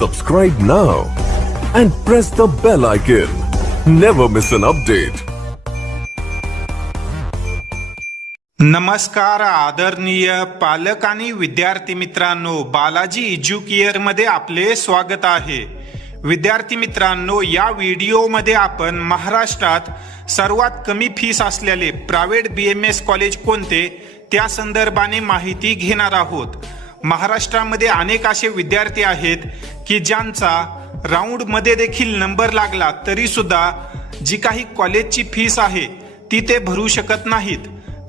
Subscribe now and press the bell icon. Never miss an update. नमस्कार आदरणीय पालक आणि विद्यार्थी मित्रांनो, बालाजी एज्युकेअर मध्ये आपले स्वागत आहे। विद्यार्थी मित्रांनो, या व्हिडिओमध्ये आपण महाराष्ट्रात सर्वात कमी फीस असलेले प्रायव्हेट BMS कॉलेज कोणते त्या संदर्भाने माहिती घेणार आहोत। महाराष्ट्रामध्ये अनेक असे विद्यार्थी आहेत की ज्यांचा राऊंड मध्ये देखील नंबर लागला तरी सुद्धा जी काही कॉलेजची फीस आहे ती ते भरू शकत नाहीत।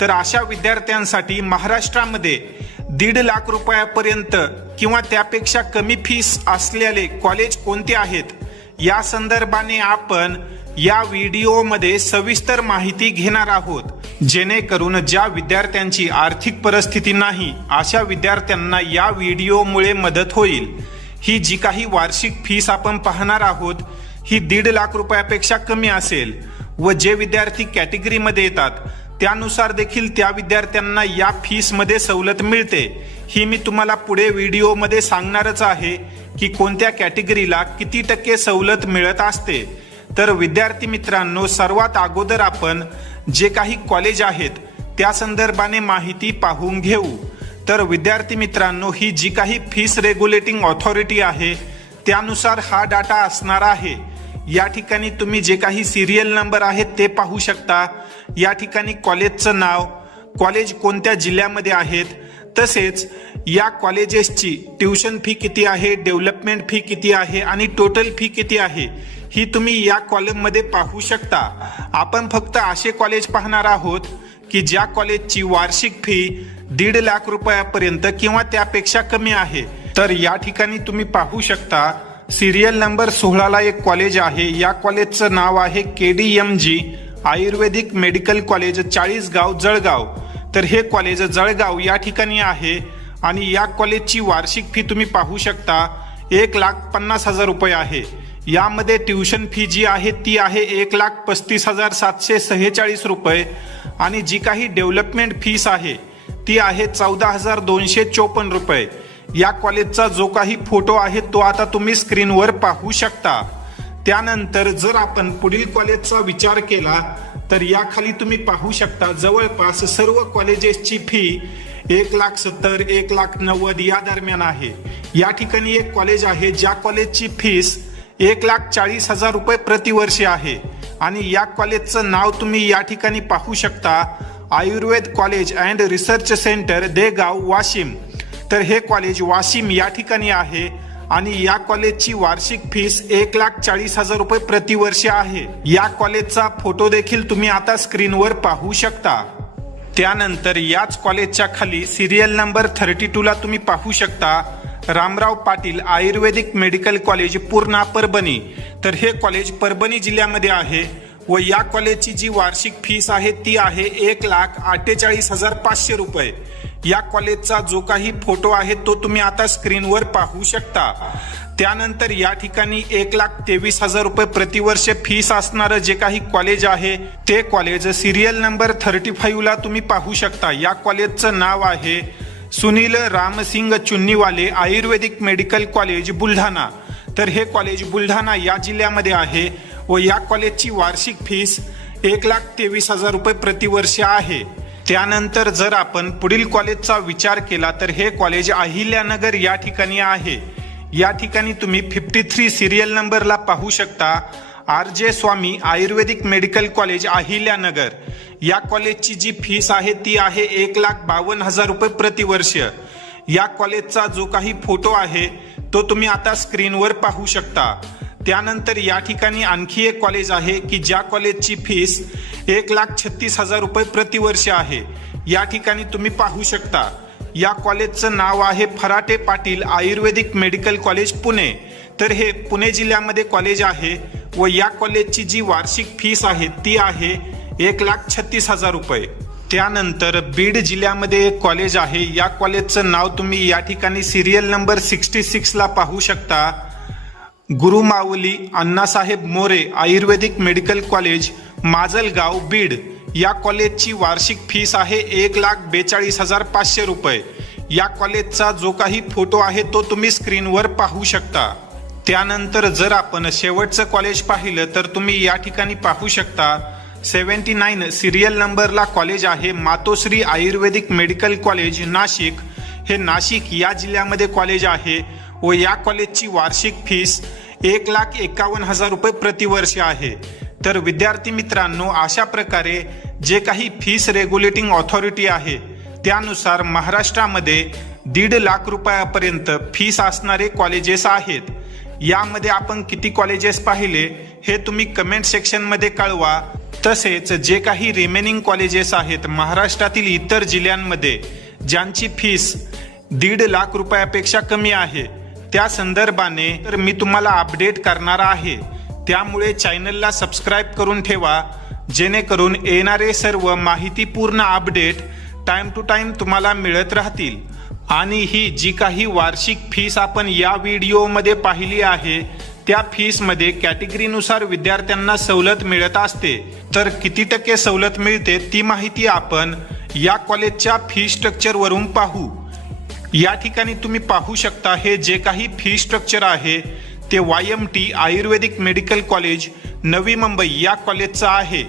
तर अशा विद्यार्थ्यांसाठी महाराष्ट्रामध्ये 1.5 लाख रुपयापर्यंत किंवा त्यापेक्षा कमी फीस असलेले कॉलेज कोणते आहेत या संदर्भाने आपण या व्हिडिओमध्ये सविस्तर माहिती घेणार आहोत, जेणेकरून ज्या विद्यार्थ्यांची आर्थिक परिस्थिती नाही अशा विद्यार्थ्यांना या व्हिडिओमुळे मदत होईल। ही जी काही वार्षिक फीस आपण पाहणार आहोत ही 1.5 लाख रुपयापेक्षा कमी असेल व जे विद्यार्थी कॅटेगरीमध्ये येतात त्यानुसार देखील त्या विद्यार्थ्यांना या फीस मध्ये सवलत मिळते। ही मी तुम्हाला पुढे व्हिडिओमध्ये सांगणारच आहे की कोणत्या कॅटेगरीला किती टक्के सवलत मिळत असते। तर विद्यार्थी मित्रांनो, सर्वात अगोदर आपण जे काही कॉलेज आहेत त्या संदर्भाने माहिती पाहून घेऊ। तर विद्यार्थी मित्रांनो, ही जी काही फीस रेग्युलेटिंग ऑथॉरिटी आहे त्यानुसार हा डाटा असणार आहे। या ठिकाणी तुम्ही जे काही सिरियल नंबर आहेत ते पाहू शकता। या ठिकाणी कॉलेजचं नाव, कॉलेज कोणत्या जिल्ह्यामध्ये आहेत, तसेच या कॉलेजेसची ट्युशन फी किती आहे, डेव्हलपमेंट फी किती आहे आणि टोटल फी किती आहे ही तुम्ही या कॉलम मध्ये पाहू शकता। आपण फक्त असे कॉलेज पाहणार आहोत की ज्या कॉलेजची वार्षिक फी 1.5 लाख रुपयापर्यंत किंवा त्यापेक्षा कमी आहे। तर या ठिकाणी तुम्ही पाहू शकता सिरियल नंबर 16 ला एक कॉलेज आहे। या कॉलेजचं नाव आहे KDMG आयुर्वेदिक मेडिकल कॉलेज, चाळीसगाव, जळगाव। तर हे कॉलेज जळगाव या ठिकाणी आहे आणि या कॉलेजची वार्षिक फी तुम्ही पाहू शकता 1,50,000 रुपये आहे। यामध्ये ट्युशन फी जी आहे ती आहे 1,35,746 रुपये आणि जी काही डेव्हलपमेंट फीस आहे ती आहे 14,254 रुपये। या कॉलेजचा जो काही फोटो आहे तो आता तुम्ही स्क्रीनवर पाहू शकता। त्यानंतर जर आपण पुढील कॉलेजचा विचार केला तर या खाली तुम्ही पाहू शकता जवळपास सर्व कॉलेजेसची फी 1,70,000 1,90,000 या दरम्यान आहे। या ठिकाणी एक कॉलेज आहे ज्या कॉलेजची फीस 1,40,000 रुपये प्रतिवर्षी आहे आणि या कॉलेजचं नाव तुम्ही या ठिकाणी पाहू शकता, Ayurveda college and research centre, Degaon, Washim. तर हे कॉलेज वाशिम या ठिकाणी आहे आणि या कॉलेजची वार्षिक फीस 1,40,000 रुपये प्रतिवर्ष आहे। या कॉलेजचा फोटो देखील तुम्ही आता स्क्रीनवर पाहू शकता। त्यानंतर याच कॉलेजच्या खाली सिरियल नंबर 32 ला तुम्ही पाहू शकता रामराव पाटील आयुर्वेदिक मेडिकल कॉलेज, पूर्णा, परभणी। तर हे कॉलेज परभणी जिल्ह्यामध्ये आहे व या कॉलेजची जी वार्षिक फीस आहे ती आहे 1,48,500 रुपये। या कॉलेजचा जो काही फोटो आहे तो तुम्ही आता स्क्रीनवर पाहू शकता। त्यानंतर या ठिकाणी 1,23,000 रुपये प्रतिवर्ष फीस असणारं जे काही कॉलेज आहे ते कॉलेज सिरियल नंबर 35 ला तुम्ही पाहू शकता। या कॉलेजचं नाव आहे सुनील रामसिंग चुन्नीवाले आयुर्वेदिक मेडिकल कॉलेज, बुलढाणा। तर हे कॉलेज बुलढाणा या जिल्ह्यामध्ये आहे व या कॉलेजची वार्षिक फीस 1,23,000 रुपये प्रतिवर्ष आहे। त्यानंतर जर आपण पुढील कॉलेजचा विचार केला तर हे कॉलेज अहिल्यानगर या ठिकाणी आहे। या ठिकाणी तुम्ही 53 सिरियल नंबरला पाहू शकता RJ स्वामी आयुर्वेदिक मेडिकल कॉलेज, अहिल्यानगर। या कॉलेजची जी फीस आहे ती आहे 1,52,000 रुपये प्रतिवर्ष। या कॉलेजचा जो काही फोटो आहे तो तुम्ही आता स्क्रीनवर पाहू शकता। त्यानंतर या ठिकाणी आणखी एक कॉलेज आहे की ज्या कॉलेजची फीस 1,36,000 रुपये प्रतिवर्ष आहे। या ठिकाणी तुम्ही पाहू शकता या कॉलेजचं नाव आहे फराटे पाटील आयुर्वेदिक मेडिकल कॉलेज, पुणे। तर हे पुणे जिल्ह्यामध्ये कॉलेज आहे व या कॉलेजची जी वार्षिक फीस आहे ती आहे 1,36,000 रुपये। त्यानंतर बीड जिल्ह्यामध्ये एक कॉलेज आहे। या कॉलेजचं नाव तुम्ही या ठिकाणी सिरियल नंबर 66 ला पाहू शकता, गुरुमाऊली अण्णासाहेब मोरे आयुर्वेदिक मेडिकल कॉलेज, माजलगाव, बीड। या कॉलेजची वार्षिक फीस आहे 1,42,500 रुपये। या कॉलेजचा जो काही फोटो आहे तो तुम्ही स्क्रीनवर पाहू शकता। त्यानंतर जर आपण शेवटचं कॉलेज पाहिलं तर तुम्ही या ठिकाणी पाहू शकता 79 सिरियल नंबरला कॉलेज आहे मातोश्री आयुर्वेदिक मेडिकल कॉलेज नाशिक. हे नाशिक या जिल्ह्यामध्ये कॉलेज आहे व या कॉलेजची वार्षिक फीस 1,51,000 रुपये प्रतिवर्ष आहे. तर विद्यार्थी मित्रांनो, अशा प्रकारे जे काही फीस रेग्युलेटिंग ऑथॉरिटी आहे त्यानुसार महाराष्ट्रामध्ये 1.5 लाख रुपयापर्यंत फीस असणारे कॉलेजेस आहेत. यामध्ये आपण किती कॉलेजेस पाहिले हे तुम्ही कमेंट सेक्शनमध्ये कळवा. तसेच जे काही रिमेनिंग कॉलेजेस आहेत महाराष्ट्रातील इतर जिल्ह्यांमध्ये ज्यांची फीस 1.5 लाख रुपयापेक्षा कमी आहे त्या संदर्भाने तर मी तुम्हाला अपडेट करणार आहे. त्यामुळे चॅनलला सबस्क्राईब करून ठेवा जेणेकरून येणारे सर्व माहितीपूर्ण अपडेट टाइम टू टाइम तुम्हाला मिळत राहतील. आणि ही जी काही वार्षिक फीस आपण या व्हिडिओमध्ये पाहिली आहे त्या फीसमध्ये कॅटेगरीनुसार विद्यार्थ्यांना सवलत मिळत असते. तर किती टक्के सवलत मिळते ती माहिती आपण या कॉलेजच्या फी स्ट्रक्चरवरून पाहू. या ठिकाणी तुम्ही पाहू शकता हे जे काही फी स्ट्रक्चर आहे ते YMT आयुर्वेदिक मेडिकल कॉलेज नवी मुंबई या कॉलेजचं आहे.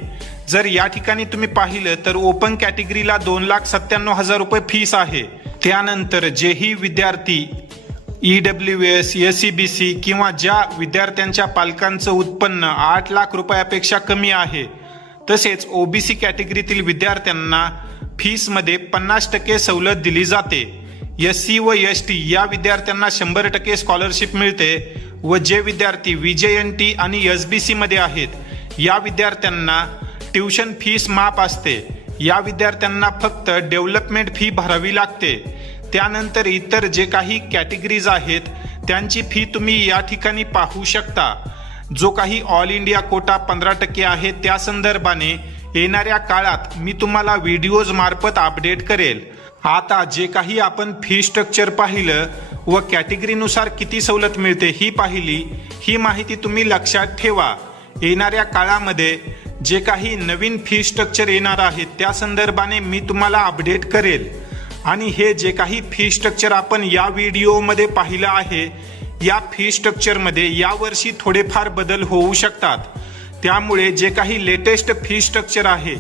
जर या ठिकाणी तुम्ही पाहिलं तर ओपन कॅटेगरीला 2,97,000 रुपये फीस आहे. त्यानंतर जेही विद्यार्थी EWS, SEBC किंवा ज्या विद्यार्थ्यांच्या पालकांचं उत्पन्न 8 लाख रुपयापेक्षा कमी आहे तसेच OBC कॅटेगरीतील विद्यार्थ्यांना फीसमध्ये 50% सवलत दिली जाते. SC व ST या विद्यार्थ्यांना 100% स्कॉलरशिप मिळते व जे विद्यार्थी VJNT आणि SBC मध्ये आहेत या विद्यार्थ्यांना ट्युशन फीस माफ असते. या विद्यार्थ्यांना फक्त डेव्हलपमेंट फी भरावी लागते. त्यानंतर इतर जे काही कॅटेगरीज आहेत त्यांची फी तुम्ही या ठिकाणी पाहू शकता. जो काही ऑल इंडिया कोटा 15% आहे त्या संदर्भाने येणाऱ्या काळात मी तुम्हाला व्हिडिओज मार्फत अपडेट करेल. आता जे काही आपण फी स्ट्रक्चर पाहिलं व कॅटेगरीनुसार किती सवलत मिळते ही पाहिली, ही माहिती तुम्ही लक्षात ठेवा. येणाऱ्या काळामध्ये जे काही नवीन फी स्ट्रक्चर येणार आहे त्या संदर्भाने मी तुम्हाला अपडेट करेल. आणि हे जे काही फी स्ट्रक्चर आपण या व्हिडिओमध्ये पाहिलं आहे या फी स्ट्रक्चरमध्ये यावर्षी थोडेफार बदल होऊ शकतात. त्यामुळे जे काही लेटेस्ट फी स्ट्रक्चर आहे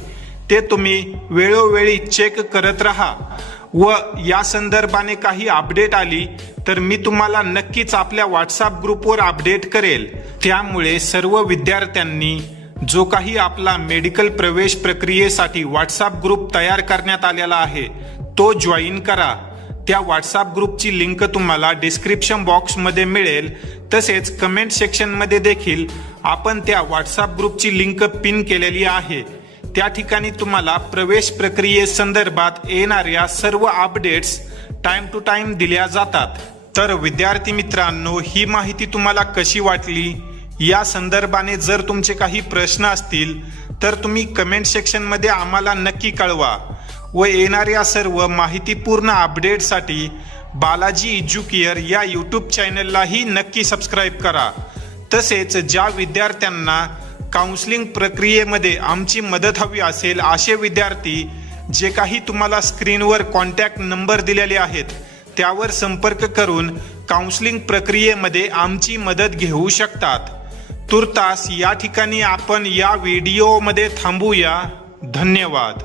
ते तुम्ही वेळोवेळी चेक करत राहा व या संदर्भाने काही अपडेट आली तर मी तुम्हाला नक्कीच आपल्या व्हॉट्सअप ग्रुपवर अपडेट करेल. त्यामुळे सर्व विद्यार्थ्यांनी जो काही आपला मेडिकल प्रवेश प्रक्रियेसाठी व्हॉट्सअप ग्रुप तयार करण्यात आलेला आहे तो जॉईन करा. त्या व्हॉट्सअप ग्रुपची लिंक तुम्हाला डिस्क्रिप्शन बॉक्समध्ये मिळेल. तसेच कमेंट सेक्शनमध्ये देखील आपण त्या व्हॉट्सअप ग्रुपची लिंक पिन केलेली आहे. त्या ठिकाणी तुम्हाला प्रवेश प्रक्रियेसंदर्भात येणाऱ्या सर्व अपडेट्स टाइम टू टाइम दिल्या जातात. तर विद्यार्थी मित्रांनो, ही माहिती तुम्हाला कशी वाटली या संदर्भाने जर तुमचे काही प्रश्न असतील तर तुम्ही कमेंट सेक्शनमध्ये आम्हाला नक्की कळवा. व येणाऱ्या सर्व माहितीपूर्ण अपडेटसाठी बालाजी एज्युकेअर या यूट्यूब चॅनललाही नक्की सबस्क्राईब करा. तसेच ज्या विद्यार्थ्यांना काउन्सिलिंग प्रक्रियेमध्ये आमची मदत हवी असेल असे विद्यार्थी जे काही तुम्हाला स्क्रीनवर कॉन्टॅक्ट नंबर दिलेले आहेत त्यावर संपर्क करून काउन्सिलिंग प्रक्रियेमध्ये आमची मदत घेऊ शकतात. तुर्तास या ठिकाणी आपण या व्हिडिओमध्ये थांबूया. धन्यवाद.